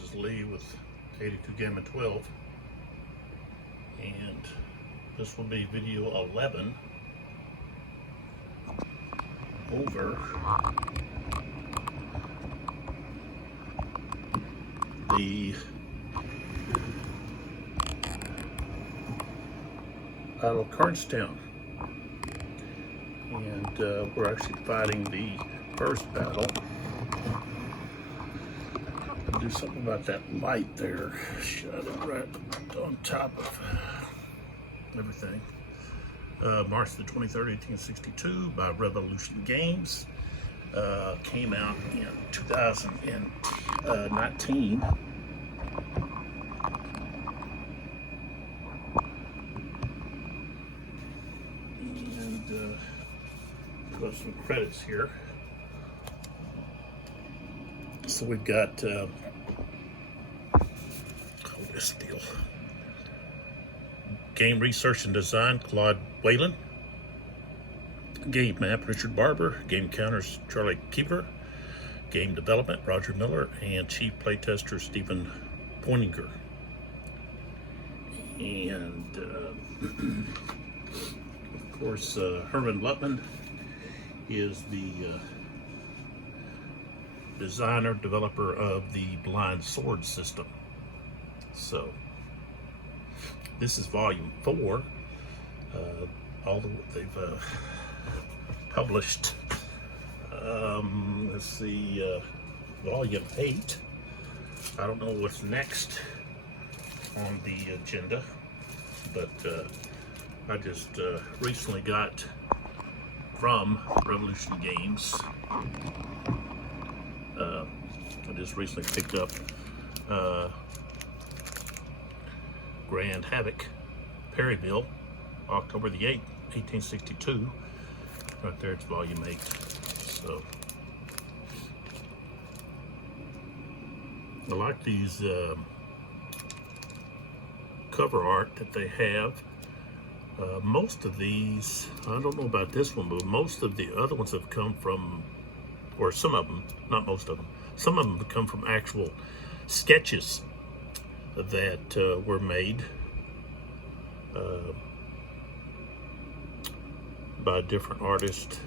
This is Lee with 82 Gamma 12, and this will be video 11 over the Battle of Kernstown, and we're actually fighting the first battle. I'll do something about that light there, shining right on top of everything. March the 23rd, 1862 by Revolution Games. Came out in 2019. And put some credits here. So we've got this deal. Game research and design, Claude, Whalen. Game map, Richard Barber. Game counters, Charlie Keeper. Game development, Roger Miller. And chief playtester, Stephen Poininger. And of course, Herman Luttmann is the designer, developer of the blind sword system. So this is volume 4. They've published, let's see, volume 8. I don't know what's next on the agenda, but I just recently got from Revolution Games. I just recently picked up Grand Havoc, Perryville, October the 8th, 1862. Right there, it's volume 8. So I like these cover art that they have. Most of these, I don't know about this one, but most of the other ones have come from, or some of them, not most of them, some of them have come from actual sketches that were made by different artists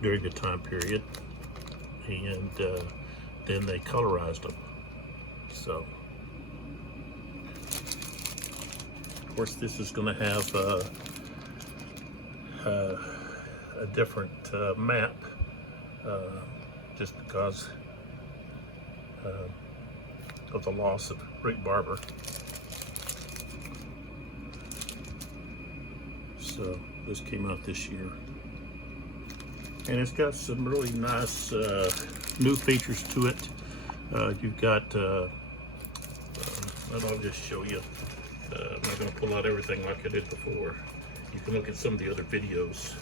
during the time period, and then they colorized them. So, of course, this is going to have a different map, just because of the loss of Rick Barber. So this came out this year, and it's got some really nice new features to it. You've got, and I'll just show you. I'm not going to pull out everything like I did before. You can look at some of the other videos.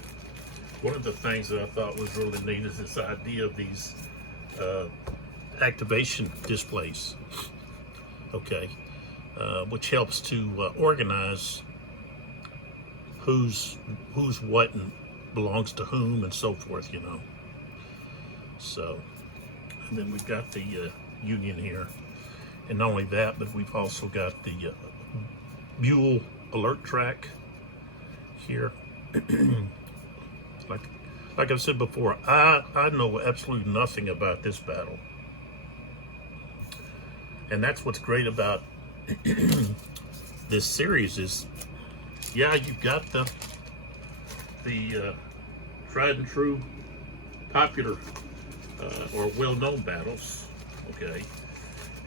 One of the things that I thought was really neat is this idea of these activation displays, okay, which helps to organize who's what and belongs to whom and so forth, you know. So, and then we've got the Union here, and not only that, but we've also got the Mule alert track here. Like I've said before, I know absolutely nothing about this battle, and that's what's great about this series is, yeah, you've got the tried and true, popular or well-known battles, okay,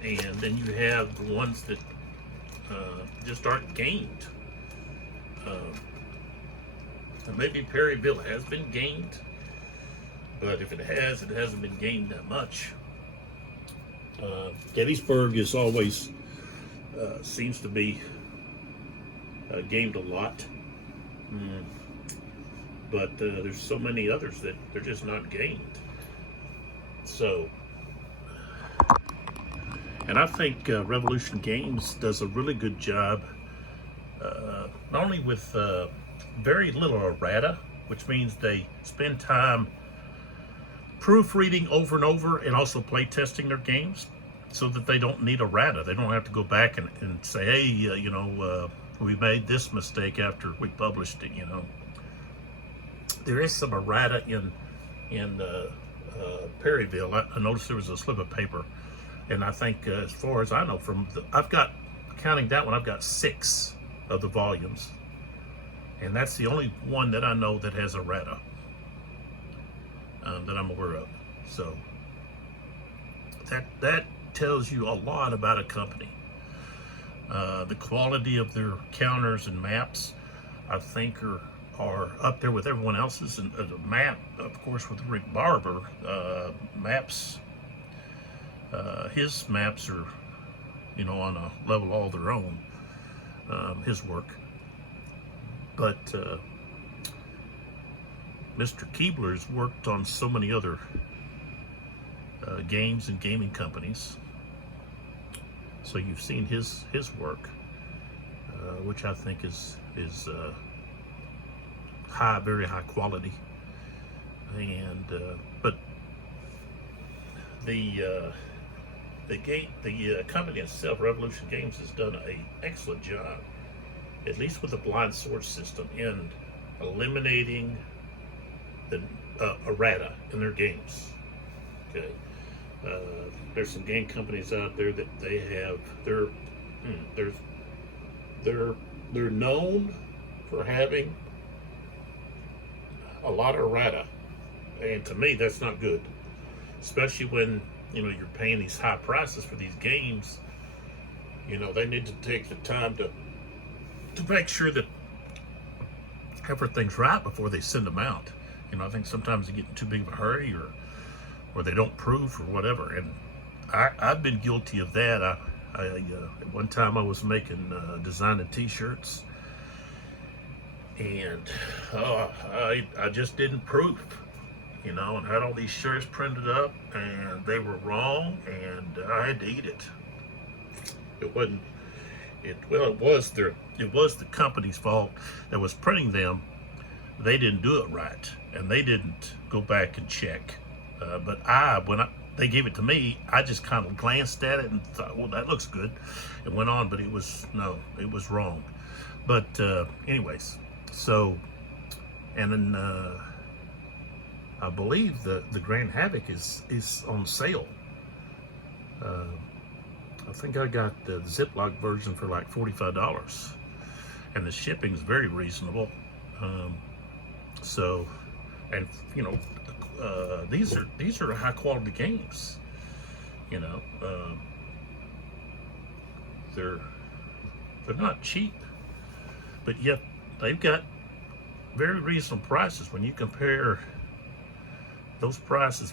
and then you have the ones that just aren't gained. And maybe Perryville has been gained, but if it has, it hasn't been gained that much. Gettysburg is always seems to be gained a lot, but there's so many others that they're just not gained. So, and I think Revolution Games does a really good job, not only with very little errata, which means they spend time proofreading over and over and also play testing their games so that they don't need errata. They don't have to go back and say, hey, we made this mistake after we published it, There is some errata in Perryville. I noticed there was a slip of paper, and I think as far as I know, counting that one, I've got 6 of the volumes, and that's the only one that I know that has errata that I'm aware of. So that tells you a lot about a company. The quality of their counters and maps, I think, are up there with everyone else's. And the map, of course, with Rick Barber, maps, his maps are, on a level all their own, his work. But Mr. Keebler's worked on so many other games and gaming companies. So you've seen his work, which I think is very high quality. And but the company itself, Revolution Games, has done an excellent job, at least with the blind source system, in eliminating the errata in their games. Okay. There's some game companies out there that they have they're known for having a lot of errata, and to me that's not good, especially when you're paying these high prices for these games. They need to take the time to make sure that everything's right before they send them out. I think sometimes they get in too big of a hurry, or they don't proof or whatever. And I've been guilty of that. At one time I was making designing t-shirts, and I just didn't proof, and had all these shirts printed up, and they were wrong, and I had to eat it. It was the company's fault that was printing them. They didn't do it right, and they didn't go back and check. But when they gave it to me, I just kind of glanced at it and thought, well, that looks good, and went on. But it was wrong. But anyways, so, and then I believe the Grand Havoc is on sale. I think I got the Ziploc version for like $45, and the shipping's very reasonable. So, and these are high quality games. They're not cheap, but yet they've got very reasonable prices when you compare those prices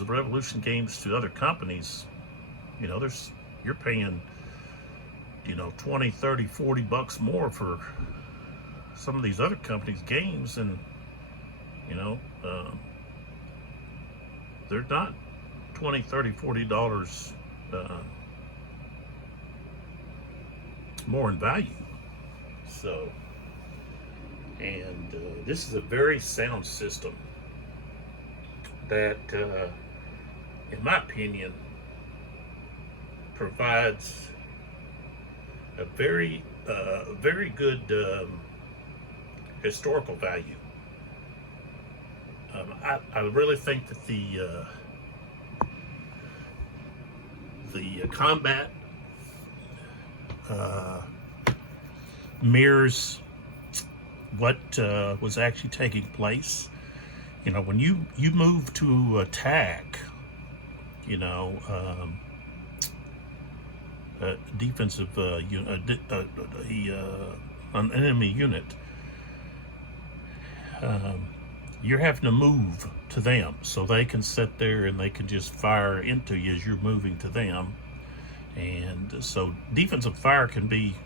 of Revolution Games to other companies. You're paying 20, 30, 40 bucks more for some of these other companies' games, and they're not $20, $30, $40 more in value. So, and this is a very sound system that, in my opinion, provides a very good historical value. I really think that the combat mirrors what was actually taking place. When you move to attack, defensive an enemy unit, you're having to move to them, so they can sit there and they can just fire into you as you're moving to them. And so defensive fire can be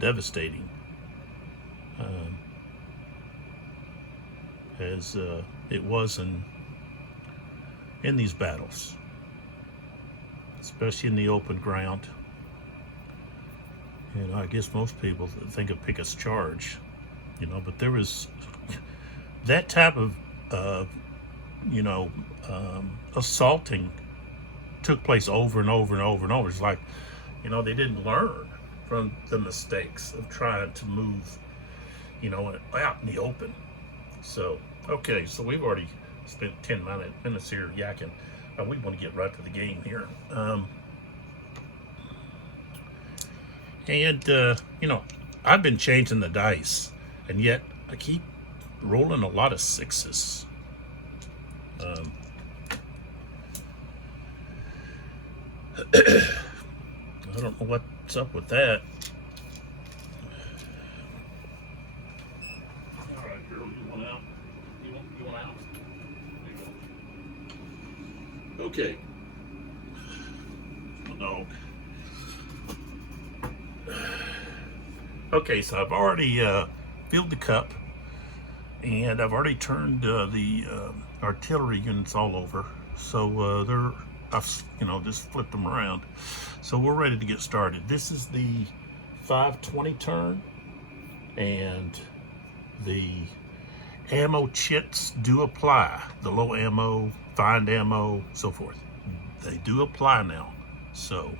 devastating, as it was in these battles, especially in the open ground. I guess most people think of Pickett's charge, you know, but there was that type of, you know, assaulting took place over and over and over and over. It's like, you know, they didn't learn from the mistakes of trying to move, you know, out in the open. So, okay, so we've already spent 10 minutes here yakking. We want to get right to the game here. You know, I've been changing the dice, and yet I keep rolling a lot of sixes. I don't know what's up with that. All right, girl, you want out? You want out? There you go. Okay. Oh, no. Okay, so I've already filled the cup, and I've already turned the artillery units all over. So I've, you know, just flipped them around. So we're ready to get started. This is the 520 turn, and the ammo chits do apply. The low ammo, find ammo, so forth. They do apply now. So,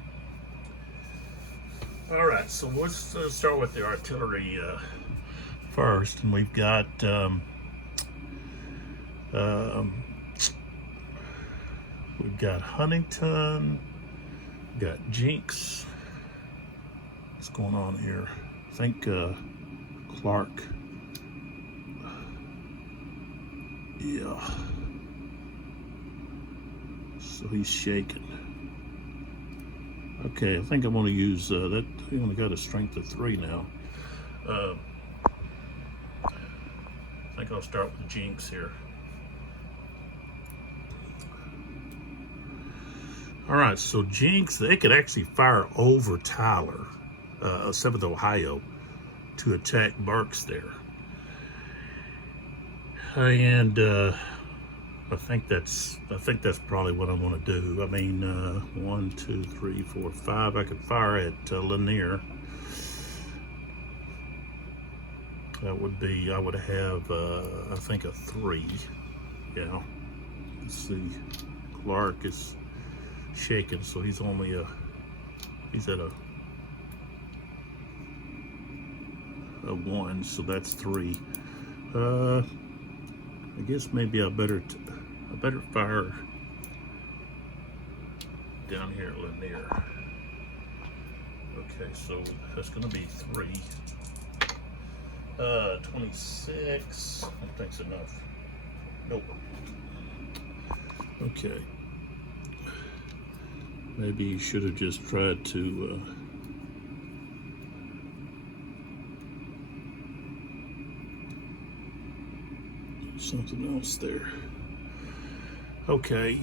all right. So let's start with the artillery first, and we've got. We've got Huntington, we've got Jinx. What's going on here? I think Clark. Yeah. So he's shaking. Okay, I think I'm going to use that. He only got a strength of 3 now. I think I'll start with Jinx here. All right, so Jinx, they could actually fire over Tyler, 7th Ohio, to attack Barks there. And I think that's probably what I'm going to do. I mean, 1, 2, 3, 4, 5. I could fire at Lanier. That would be, I would have, I think, a 3. Yeah. Let's see. Clark is shaken, so he's only he's at a 1, so that's 3. I guess maybe I better fire down here at Lanier. Okay, so that's gonna be 3. 26. I don't think's enough. Nope. Okay. Maybe you should have just tried to do something else there. Okay,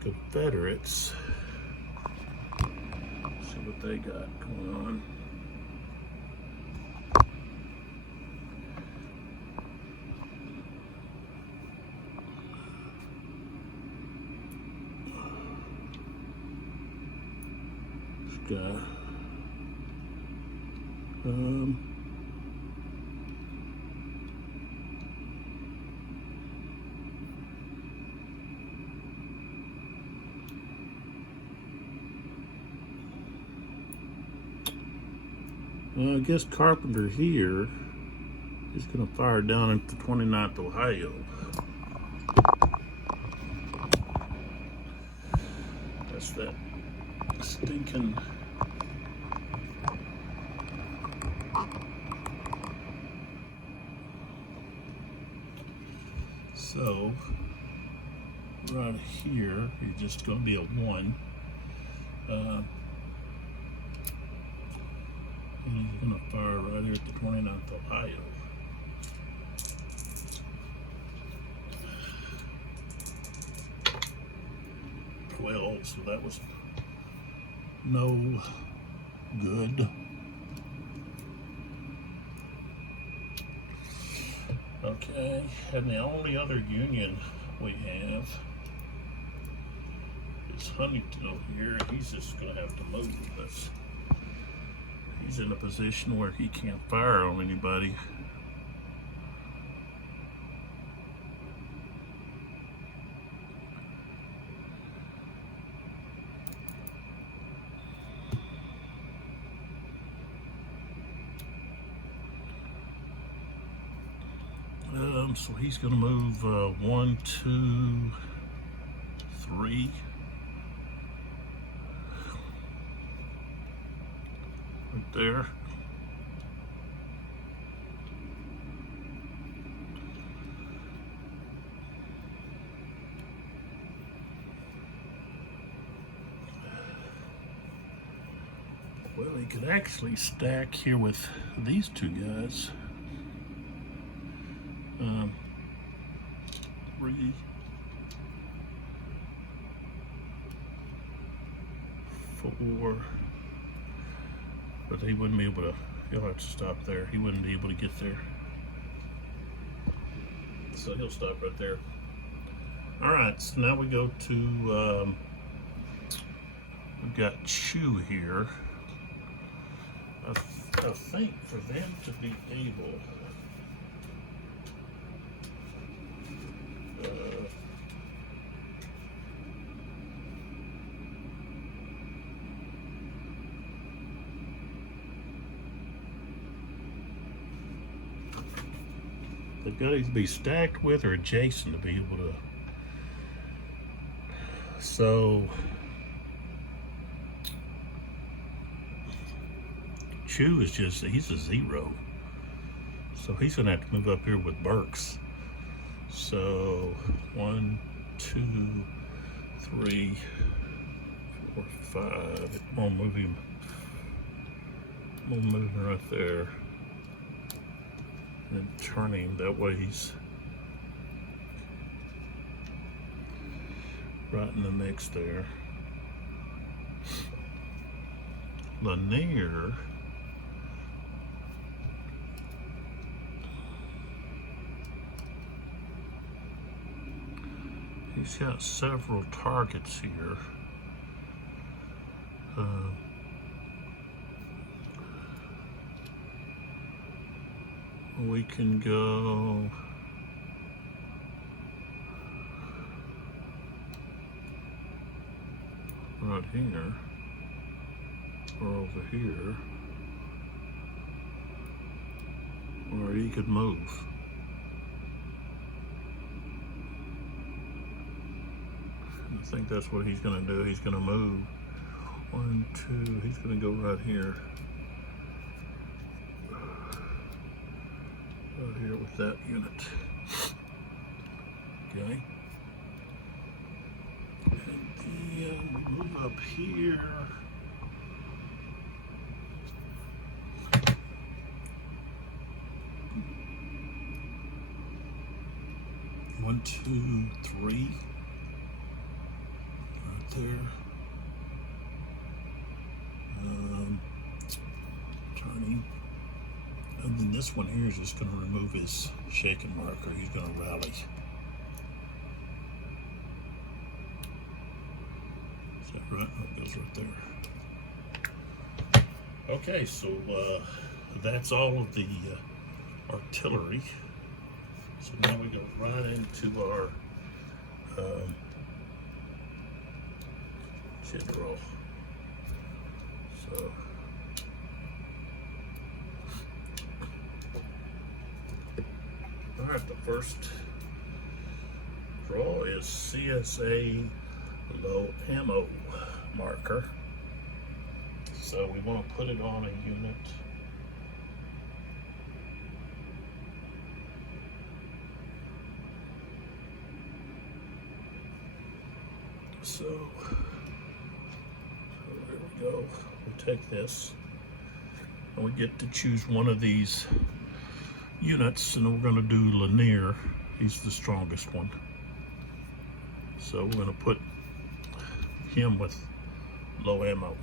Confederates. See what they got going on. Got I guess Carpenter here is going to fire down at the 29th Ohio. That's that stinking so right here you're just going to be a 1. And he's going to fire right here at the 29th Ohio. Well, so that was no good. Okay, and the only other union we have is Huntington over here, and he's just going to have to move. he's in a position where he can't fire on anybody. So he's going to move 1, 2, 3. Right there. Well, he could actually stack here with these two guys. 3, 4, but he wouldn't be able to, he'll have to stop there. He wouldn't be able to get there. So he'll stop right there. All right, so now we go to, we've got Chew here. I think for them to be able, they've got to either be stacked with or adjacent to be able to. So Chew is just, he's a 0. So he's gonna have to move up here with Burks. So 1, 2, 3, 4, 5. We'll move him. We'll move him right there. And turn him that way, he's right in the mix there. Lanier, he's got several targets here. We can go right here or over here, or he could move. I think that's what he's going to do. He's going to move. 1, 2, he's going to go right here. Right here with that unit. Okay. And then we move up here. One, 2, 3. Right there. Turning. And then this one here is just going to remove his shaking marker. He's going to rally. Is that right? Oh, it goes right there. Okay, so that's all of the artillery. So now we go right into our general. So. Alright, the first draw is CSA low ammo marker. So we want to put it on a unit. So there we go. We take this and we get to choose one of these units, and we're going to do Lanier. He's the strongest one. So we're going to put him with low ammo.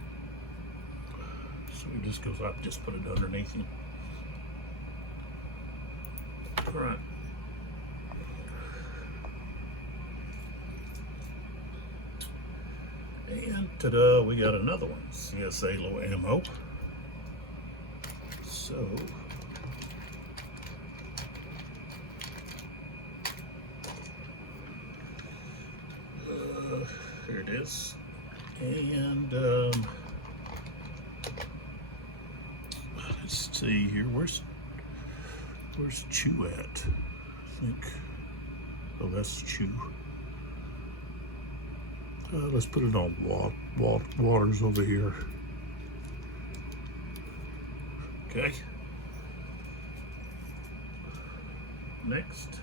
So he just goes up, just put it underneath him. All right. And ta-da, we got another one. CSA low ammo. So here it is. And let's see here. Where's Chew at? I think. Oh, that's Chew. Let's put it on Waters over here. Okay. Next,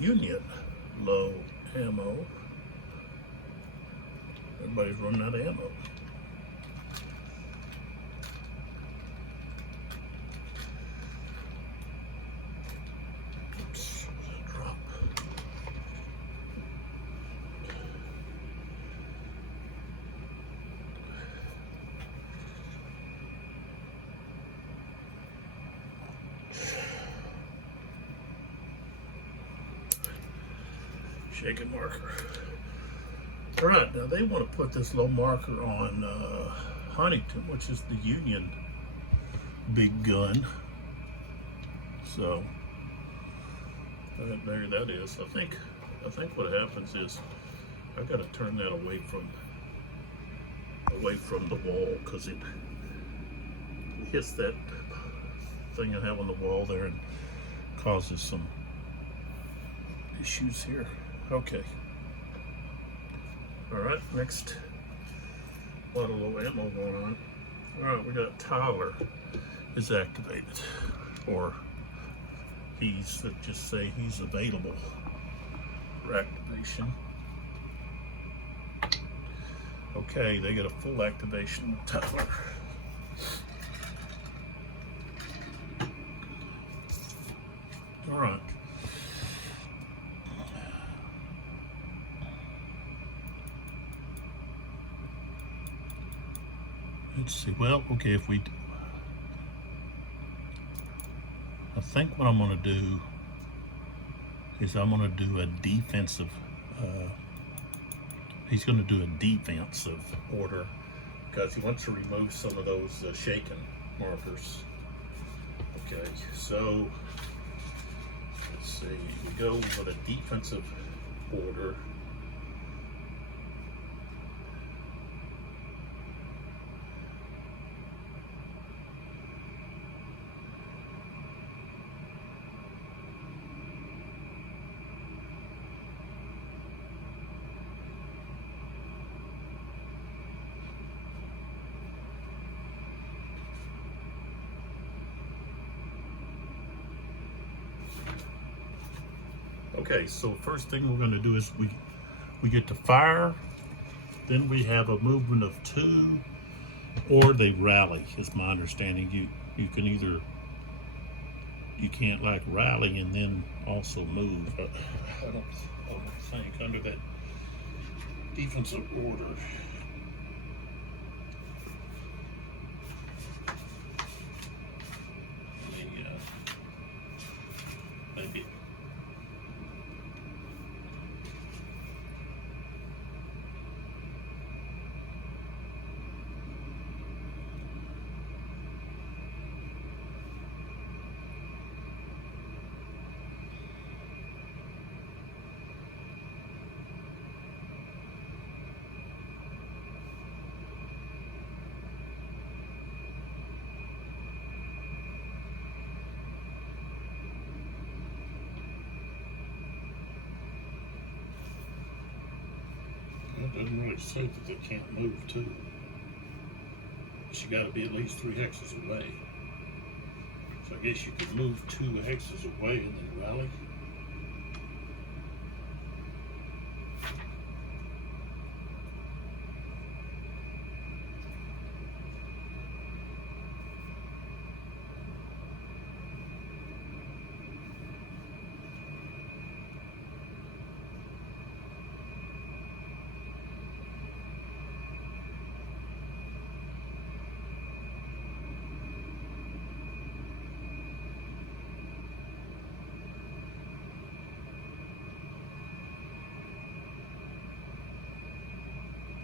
Union, low ammo. Everybody's running out of ammo. Oops, drop. Shaking marker. All right, now they want to put this low marker on Huntington, which is the Union big gun. So there that is. I think what happens is I got to turn that away from the wall, because it hits that thing I have on the wall there and causes some issues here. Okay. All right, next, a lot of low ammo going on. All right, we got Tyler is activated, or he's, let's just say he's available for activation. Okay, they get a full activation with Tyler. All right. Let's see. Well, okay, I think what I'm going to do is I'm going to do a defensive, he's going to do a defensive order, because he wants to remove some of those shaken markers. Okay, so let's see, we go with a defensive order. Okay, so first thing we're going to do is we get to fire, then we have a movement of 2, or they rally, is my understanding. You can either, you can't like rally and then also move. I don't think under that defensive order. Maybe. It doesn't really say that they can't move too. But you got to be at least 3 hexes away. So I guess you could move 2 hexes away and then rally.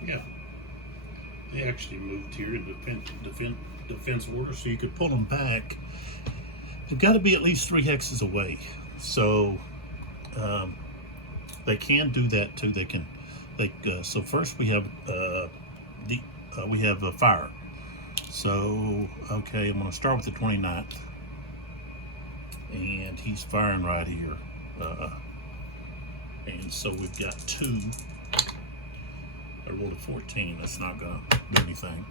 Yeah, they actually moved here to defend defense order, so you could pull them back. They've got to be at least 3 hexes away. So they can do that too. They can, so first we have a fire. So okay, I'm going to start with the 29th, and he's firing right here. And so we've got 2. I rolled a 14. That's not going to do anything.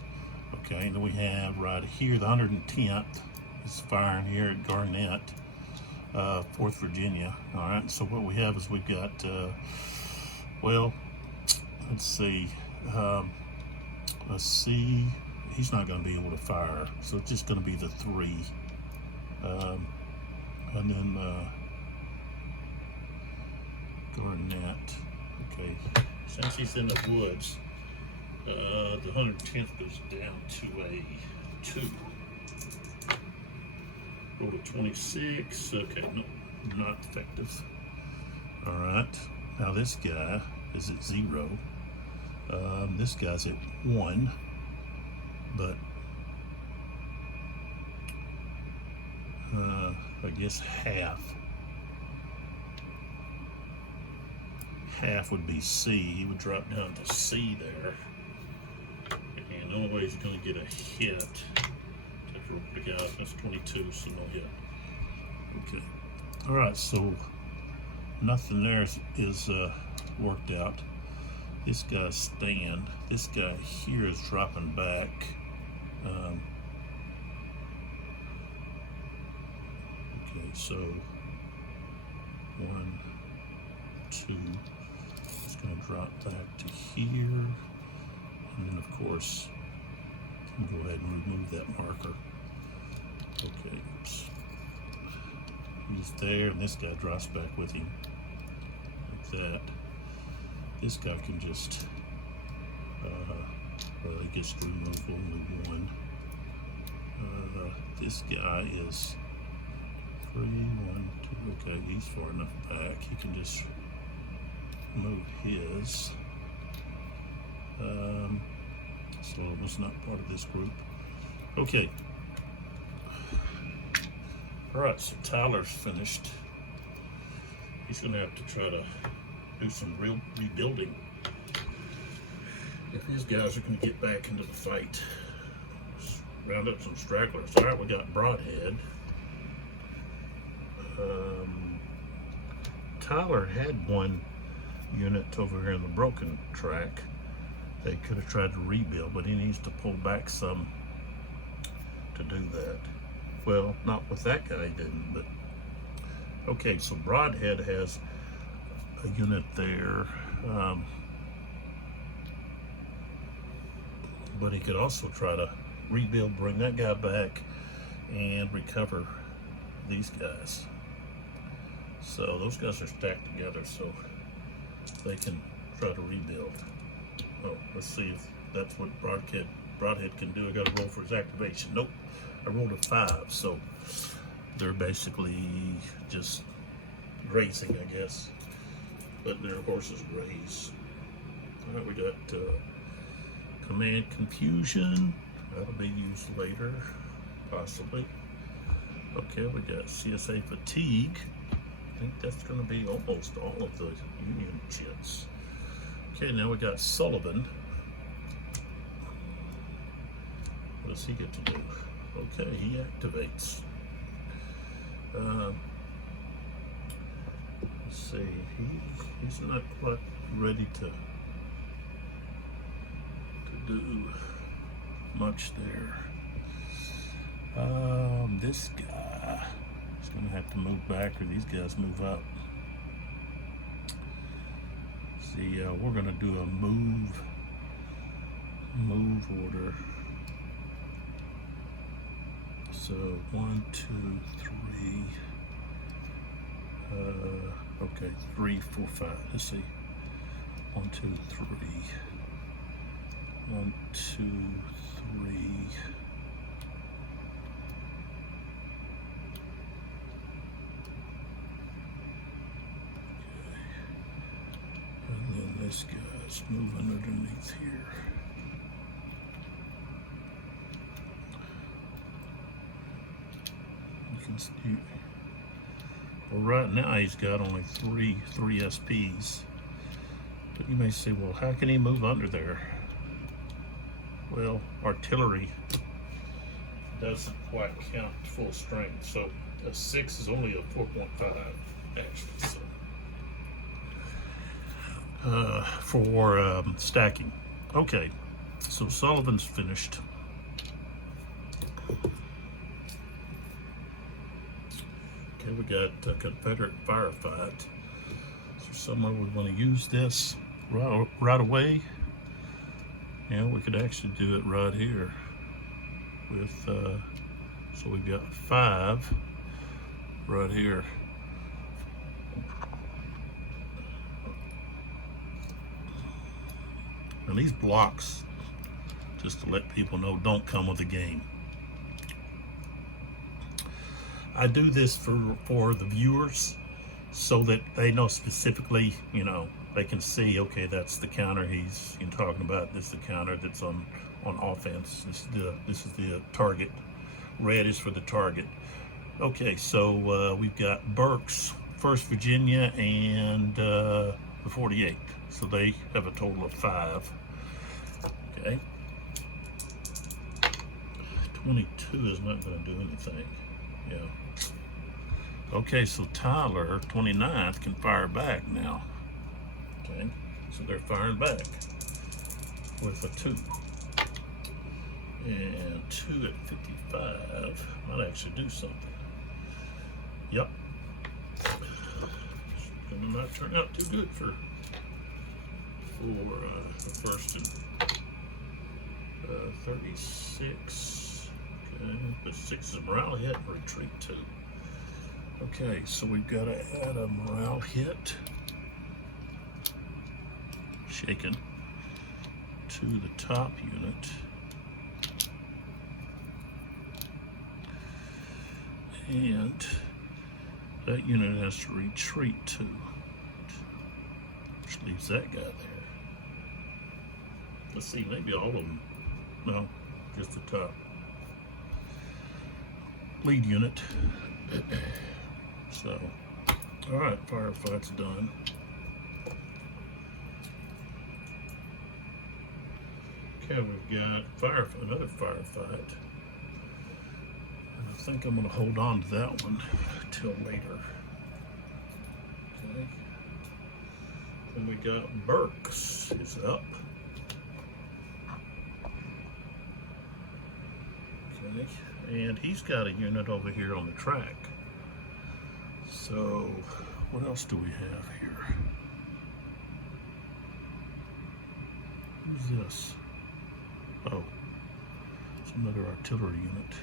Okay, and then we have right here the 110th is firing here at Garnett, 4th Virginia. All right, so what we have is we've got, well, let's see. He's not going to be able to fire, so it's just going to be the 3. And then Garnett. Okay, since he's in the woods, the 110th goes down to a 2. Roll a 26. Okay, no, not effective. All right, now this guy is at 0. This guy's at 1, but I guess half would be C. He would drop down to C there, and the only way he's going to get a hit, that's 22, so no hit. Okay, all right, so nothing there is worked out. This guy's stand. This guy here is dropping back. Okay, so 1, 2. It's going to drop back to here, and then of course, I'm going to go ahead and remove that marker. Okay, oops. He's there, and this guy drops back with him, like that. This guy can just, well, he gets to remove only 1. This guy is 3, 1, 2, okay, he's far enough back. He can just move his. So it was not part of this group. Okay. All right, so Tyler's finished. He's gonna have to try to do some real rebuilding if these guys are going to get back into the fight. Round up some stragglers. All right, we got Broadhead. Tyler had 1 unit over here in the broken track. They could have tried to rebuild, but he needs to pull back some to do that. Well, not with that guy, he didn't, but okay, so Broadhead has a unit there, but he could also try to rebuild, bring that guy back, and recover these guys. So those guys are stacked together, so they can try to rebuild. Oh, let's see if that's what Broadhead can do. I got to roll for his activation. Nope, I rolled a 5, so they're basically just grazing, I guess. Letting their horses graze. All right, we got Command Confusion. That'll be used later, possibly. Okay, we got CSA Fatigue. I think that's going to be almost all of the Union jets. Okay, now we got Sullivan. What does he get to do? Okay, he activates. Let's see, he's not quite ready to do much there. This guy is going to have to move back, or these guys move up. See, we're going to do a move order. So 1, 2, 3. Okay, 3, 4, 5. Let's see. 1, 2, 3. 1, 2, 3. And then this guy's moving underneath here. can see. Well, right now he's got only three SPs. But you may say, well, how can he move under there? Well, artillery doesn't quite count full strength, so a 6 is only a 4.5 actually. So for stacking. Okay, so Sullivan's finished. Okay, we got a Confederate firefight. So somewhere we want to use this right away. Yeah, we could actually do it right here with, so we've got 5 right here. And these blocks, just to let people know, don't come with the game. I do this for the viewers so that they know specifically, you know, they can see, okay, that's the counter he's talking about. This is the counter that's on offense. This is the target. Red is for the target. Okay, so we've got Burke's, 1st Virginia, and the 48th. So they have a total of 5. Okay. 22 is not going to do anything. Yeah. Okay, so Tyler, 29th, can fire back now. Okay, so they're firing back with a 2. And 2 at 55 might actually do something. Yep. It's gonna not turn out too good for the 1st and 36. Okay, but 6 is a morale hit and retreat 2. Okay, so we've got to add a morale hit, shaken, to the top unit. And that unit has to retreat 2, which leaves that guy there. Let's see, maybe all of them. No, just the top. Lead unit. So, all right, firefight's done. Okay, we've got another firefight. I think I'm going to hold on to that one till later. Okay. Then we got Burke's is up. Okay, and he's got a unit over here on the track. So, what else do we have here? Who's this? Oh, it's another artillery unit.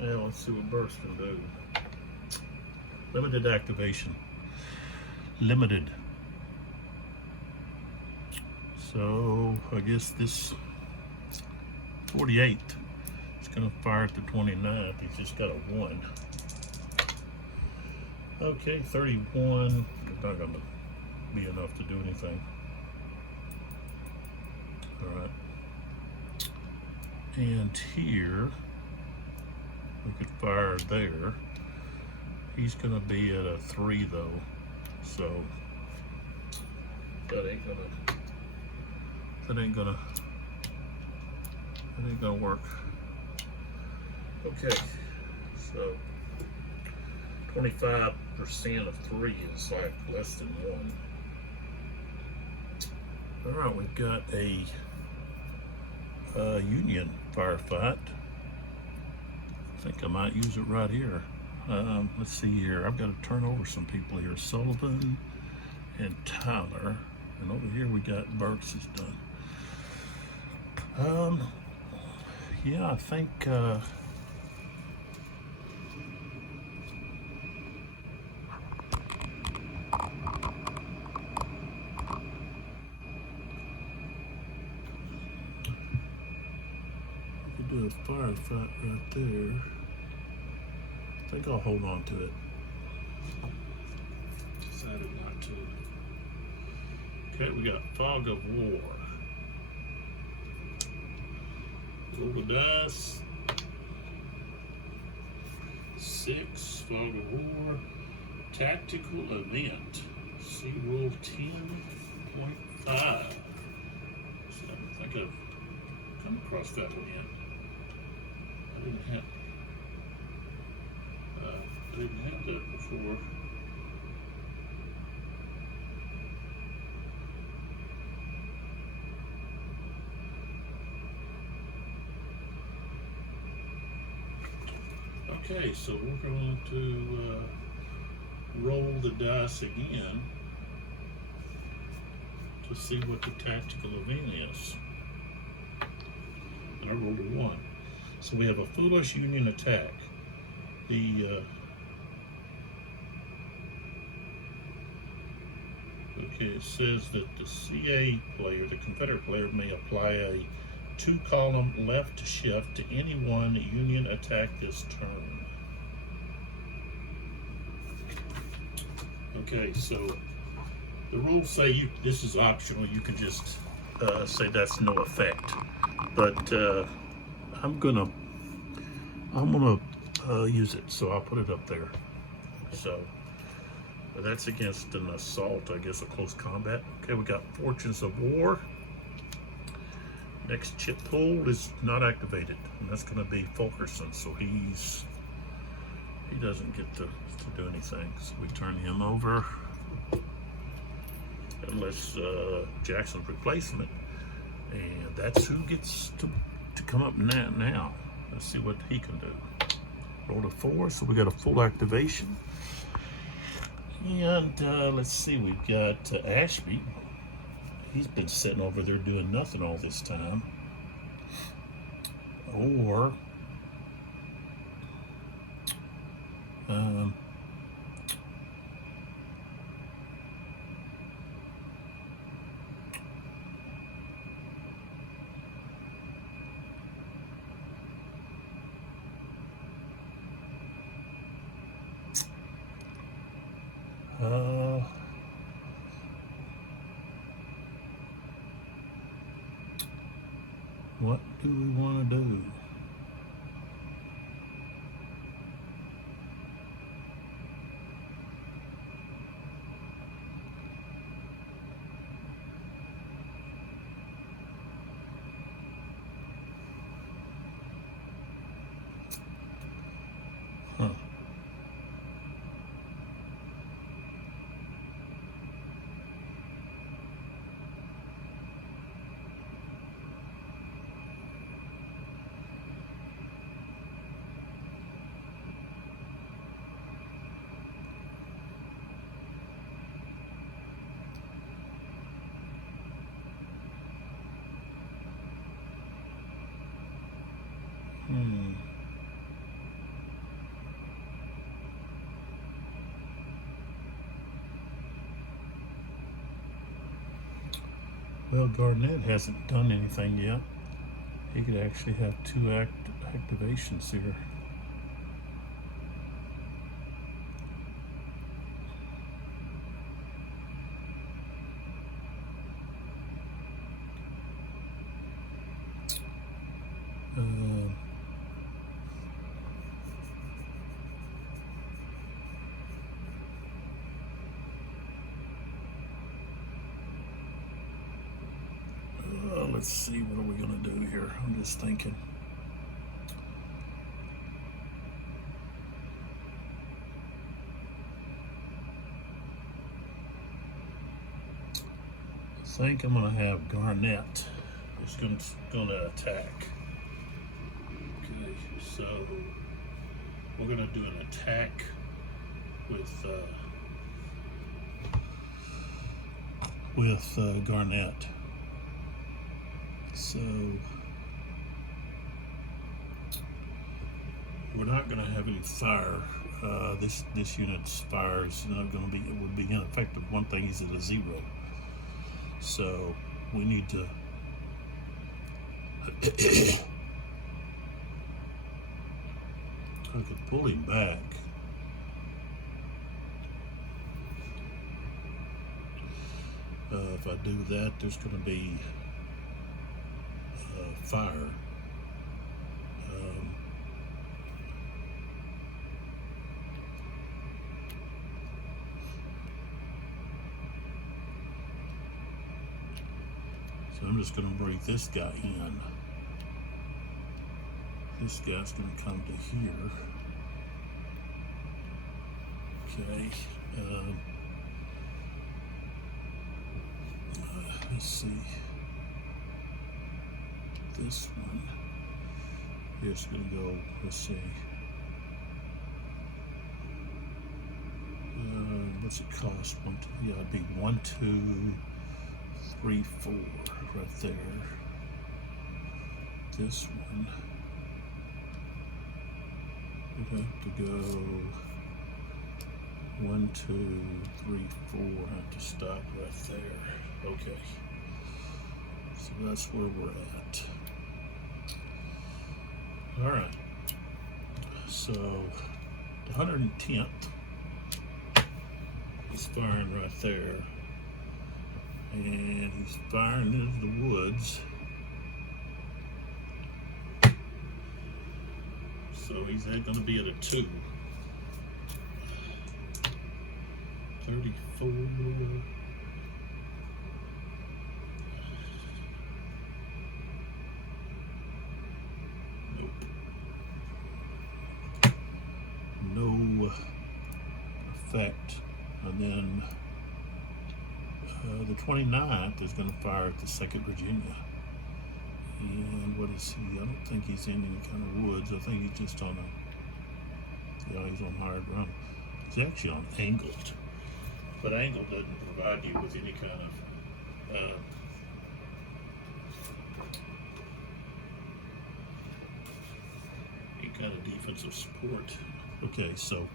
Now let's see what Burke's can do. Limited activation. Limited. So I guess this 48th is going to fire at the 29th. He's just got a 1. Okay, 31. It's not going to be enough to do anything. All right. And here we could fire there. He's going to be at a 3 though, so that ain't gonna work. Okay, so 25% of 3 is like less than 1. All right, we've got a Union firefight. I think I might use it right here. Let's see here. I've got to turn over some people here. Sullivan and Tyler. And over here we got Burke's is done. Yeah, I think do a firefight right there. I think I'll hold on to it. Decided not to. Okay, we got Fog of War. Roll the dice. 6, Fog of War. Tactical event. See roll 10.5. So I think I've come across that one yet. I didn't have that before. Okay, so we're going to roll the dice again to see what the tactical event is. And I rolled a 1. So we have a foolish Union attack. Okay, it says that the CA player, the Confederate player, may apply a 2-column left shift to any one Union attack this turn. Okay, so the rules say this is optional. You can just say that's no effect. But I'm gonna use it, so I'll put it up there. So that's against an assault, I guess, a close combat. Okay, we got Fortunes of War. Next chip pool is not activated, and that's going to be Fulkerson. So he doesn't get to do anything. So we turn him over, unless Jackson's replacement, and that's who gets to come up now. Let's see what he can do. Roll a 4, so we got a full activation. And let's see, we've got Ashby. He's been sitting over there doing nothing all this time. Or what do we want to do? Huh. Well, Garnett hasn't done anything yet. He could actually have 2 activations here. Let's see, what are we going to do here? I'm just thinking. I think I'm going to have Garnett who's going to attack. Okay, so we're going to do an attack with Garnett. So we're not going to have any fire. This unit's fire is not going to be. It would be ineffective. One thing, he's at a 0. So we need to I could pull him back. If I do that, there's going to be fire. So I'm just going to bring this guy in. This guy's going to come to here. Okay. Let's see. This one. Here's going to go, let's see. What's it cost? Yeah, it'd be 1, 2, 3, 4 right there. This one would have to go 1, 2, 3, 4. I have to stop right there. Okay. So that's where we're at. All right. So the 110th is firing right there. And he's firing into the woods. So he's going to be at a 2. 34. Nope. No effect. And then the 29th is going to fire at the 2nd Virginia. And what is he? I don't think he's in any kind of woods. I think he's just on a, he's on hard run. He's actually on angled. But angle doesn't provide you with any kind of defensive support. Okay, so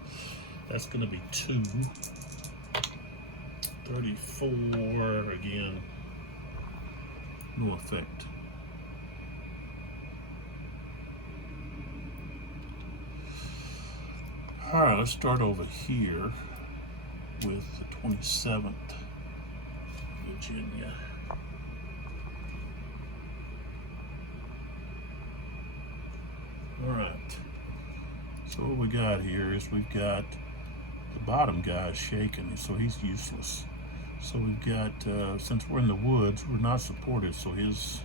that's going to be 2. 34 again. No effect. All right, let's start over here with the 27th Virginia. All right. So what we got here is we've got the bottom guy shaking, so he's useless. So we've got, since we're in the woods, we're not supported, so his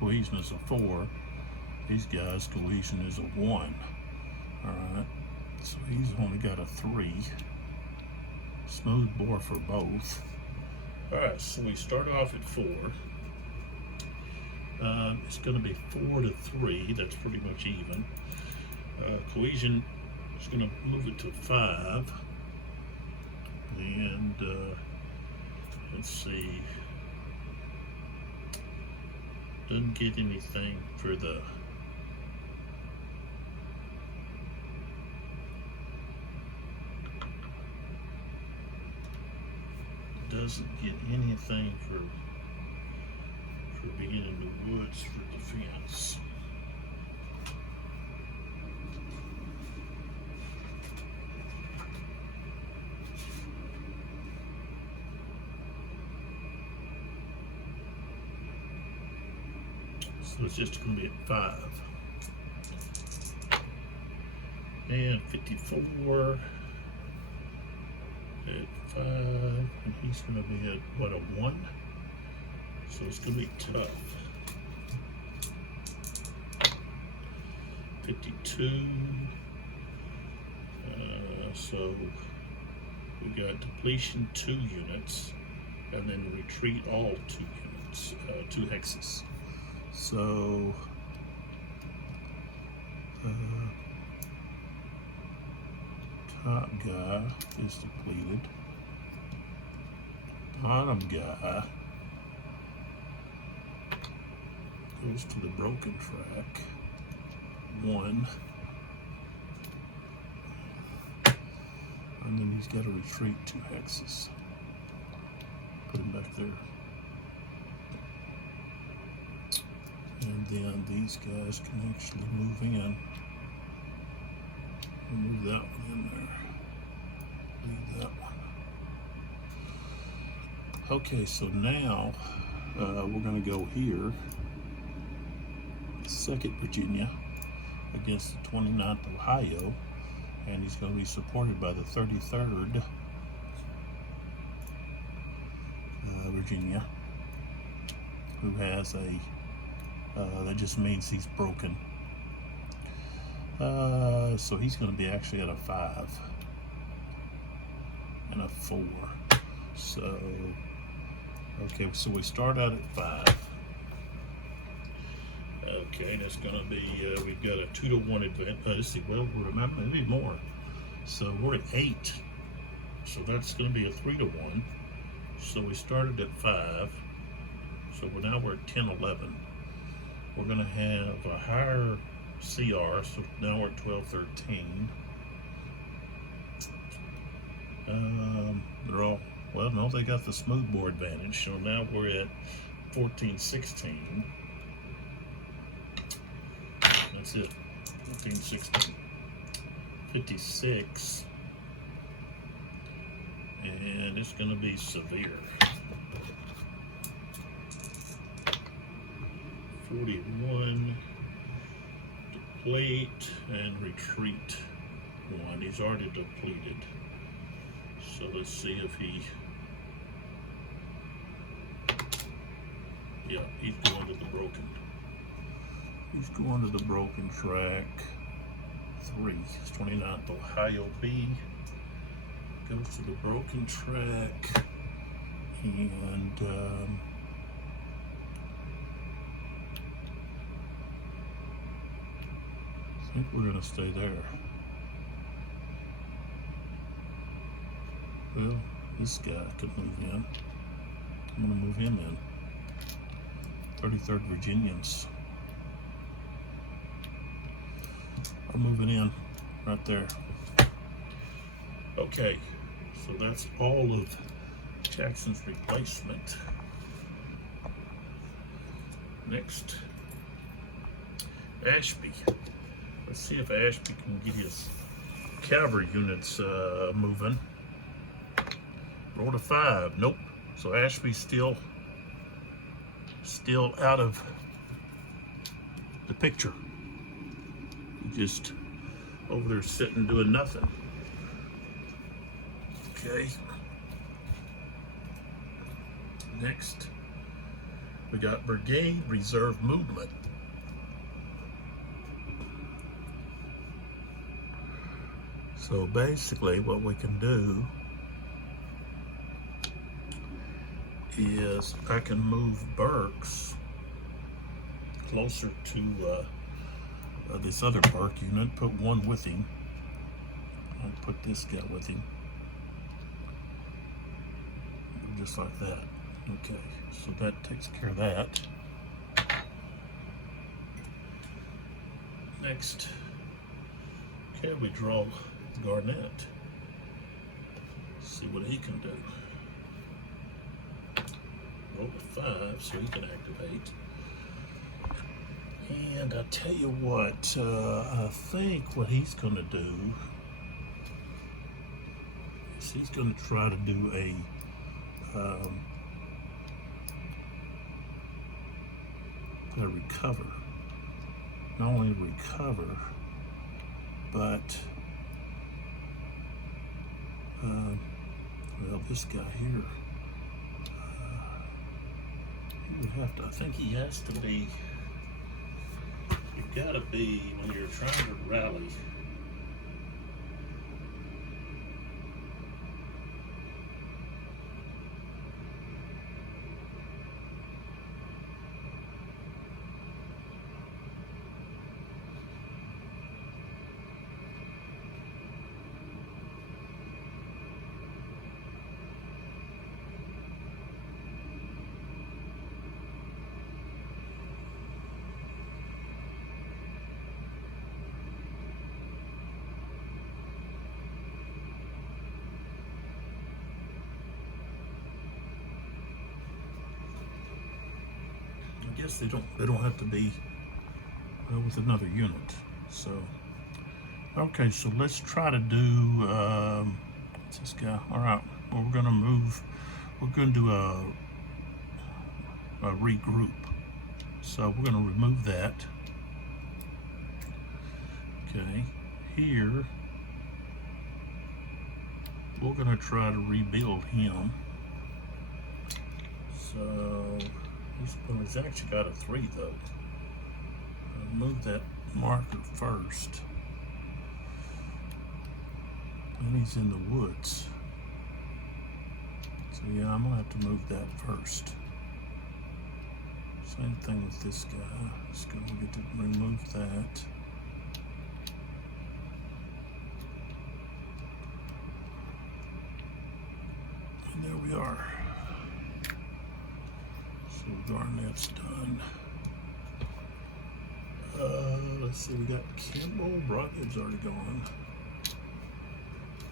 cohesion is a 4. These guys' cohesion is a 1. All right. So he's only got a 3. Smooth bore for both. All right, so we start off at 4. It's going to be 4 to 3. That's pretty much even. Cohesion is going to move it to 5. And let's see. Doesn't get anything for the doesn't get anything for being in the woods for defense. So it's just going to be at 5. And 54 at 5, and he's going to be at what, a 1? So it's going to be tough. 52. So we got depletion 2 units, and then retreat all 2 units, 2 hexes. So top guy is depleted. Bottom guy goes to the broken track. 1. And then he's got to retreat 2 hexes. Put him back there. And then these guys can actually move in. Move that one in there. Leave that one. Okay, so now we're going to go here, 2nd Virginia against the 29th Ohio, and he's going to be supported by the 33rd Virginia, who has a, that just means he's broken. So he's going to be actually at a 5 and a 4. So, okay, so we start out at 5. Okay, that's going to be, we've got a 2-to-1 advantage. Let's see, well, we're maybe more. So we're at 8. So that's going to be a 3-to-1. So we started at 5. So now we're at 10, 11. We're going to have a higher CR, so now we're at 12, 13. They're all, well, no, they got the smoothbore advantage, so now we're at 14, 16. That's it, 14, 16. 56. And it's going to be severe. 41. Deplete and retreat 1. He's already depleted. So let's see if he, yeah, he's going to the broken. He's going to the broken track 3. It's 29th Ohio B. Goes to the broken track, and I think we're going to stay there. Well, this guy could move in. I'm going to move him in. 33rd Virginians. I'm moving in right there. Okay, so that's all of Jackson's replacement. Next, Ashby. Let's see if Ashby can get his cavalry units moving. Roll to 5. Nope. So Ashby's still out of the picture. Just over there sitting doing nothing. Okay. Next, we got Brigade Reserve Movement. So basically what we can do is I can move Burks closer to this other Burke unit, put one with him. I'll put this guy with him. Just like that. Okay, so that takes care of that. Next, okay, we draw Garnett. See what he can do. Roll to 5 so he can activate. And I tell you what, I think what he's going to do is he's going to try to do a recover. Not only recover, but well, this guy here, he would have to, I think he has to be, you've got to be, when you're trying to rally, I guess they don't have to be with another unit. So Okay, so let's try to do, what's this guy? All right, well, we're gonna move, we're gonna do a regroup. So we're gonna remove that. Okay, here, we're gonna try to rebuild him. So, he's actually got a 3 though. I'll move that marker first. And he's in the woods. So yeah, I'm gonna have to move that first. Same thing with this guy. Let's go get to remove that. And there we are. So Garnett's done. Let's see, we got Kimball. Brockhead's already gone.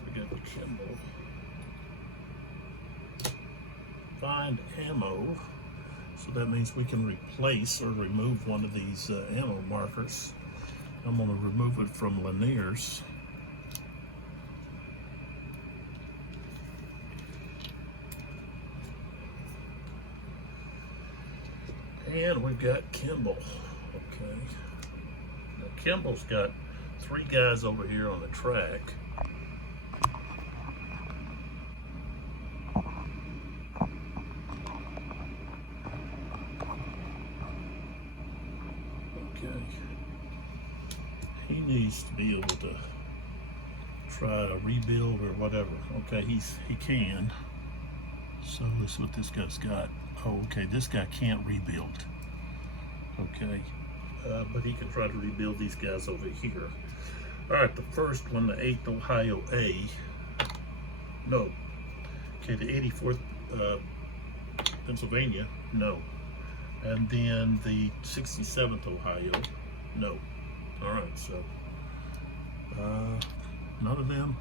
We got Kimball. Find ammo. So that means we can replace or remove one of these ammo markers. I'm going to remove it from Lanier's. And we've got Kimball. Okay. Now Kimball's got 3 guys over here on the track. Okay. He needs to be able to try to rebuild or whatever. Okay, he can. So let's see what this guy's got. Oh, okay, this guy can't rebuild. Okay, but he can try to rebuild these guys over here. All right, the first one, the 8th Ohio A. No. Okay, the 84th Pennsylvania. No. And then the 67th Ohio. No. All right, so none of them.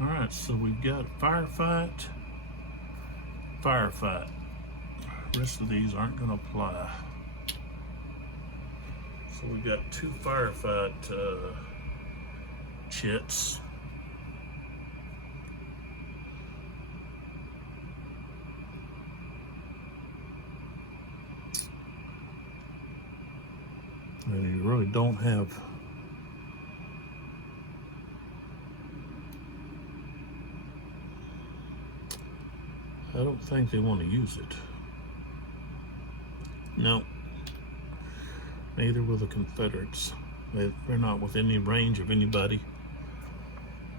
All right, so we've got firefight, firefight. The rest of these aren't going to apply. So we've got 2 firefight chits. And you really don't have I don't think they want to use it. No. Neither will the Confederates. They're not within the range of anybody.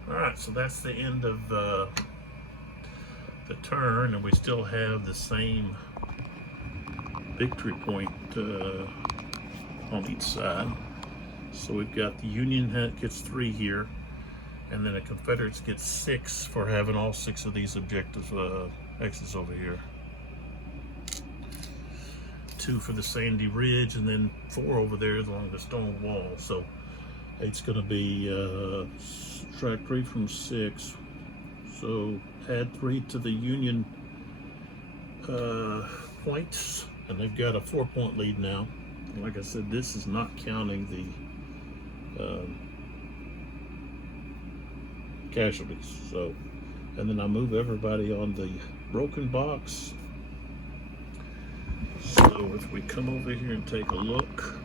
Alright, so that's the end of the turn, and we still have the same victory point on each side. So we've got the Union gets 3 here, and then the Confederates get 6 for having all 6 of these objectives X's over here. 2 for the Sandy Ridge, and then 4 over there along the stone wall. So it's going to be subtract 3 from 6. So add 3 to the Union points, and they've got a 4-point lead now. Like I said, this is not counting the casualties. So, and then I move everybody on the broken box. So if we come over here and take a look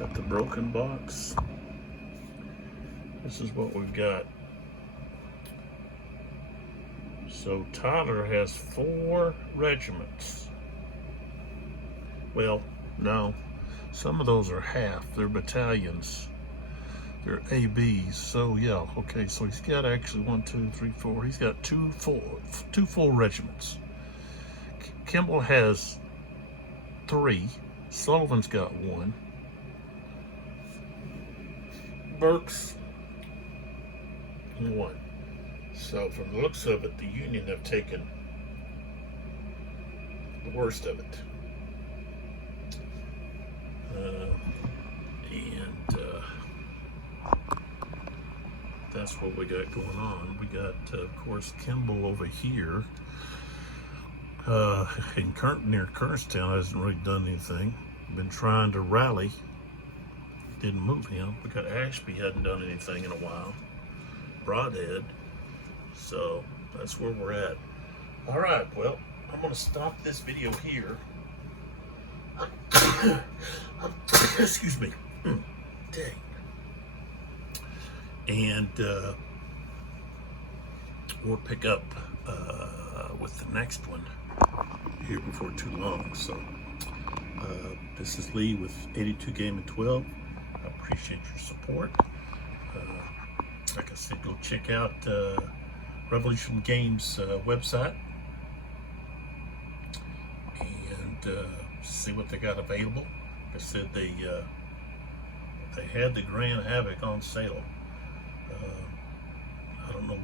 at the broken box, this is what we've got. So Tyler has 4 regiments. Well, no, some of those are half. They're battalions. They're ABs. So yeah, okay. So he's got actually 1, 2, 3, 4. He's got two full regiments. Kimball has 3. Sullivan's got 1. Burke's 1. So from the looks of it, the Union have taken the worst of it. That's what we got going on. We got, of course, Kimball over here. near Kernstown hasn't really done anything. Been trying to rally. Didn't move him. We got Ashby, hadn't done anything in a while. Broadhead. So that's where we're at. All right, well, I'm going to stop this video here. Excuse me. Dang. And we'll pick up with the next one here before too long. So this is Lee with 82 Game and 12. I appreciate your support. Like I said, go check out Revolution Games website and see what they got available. Like I said, they had the Grand Havoc on sale. I don't know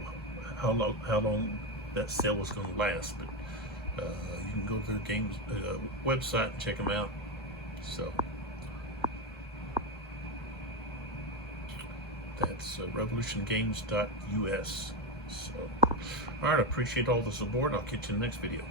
how long that sale was going to last, but you can go to their games website and check them out. So that's revolutiongames.us. So, all right, I appreciate all the support. I'll catch you in the next video.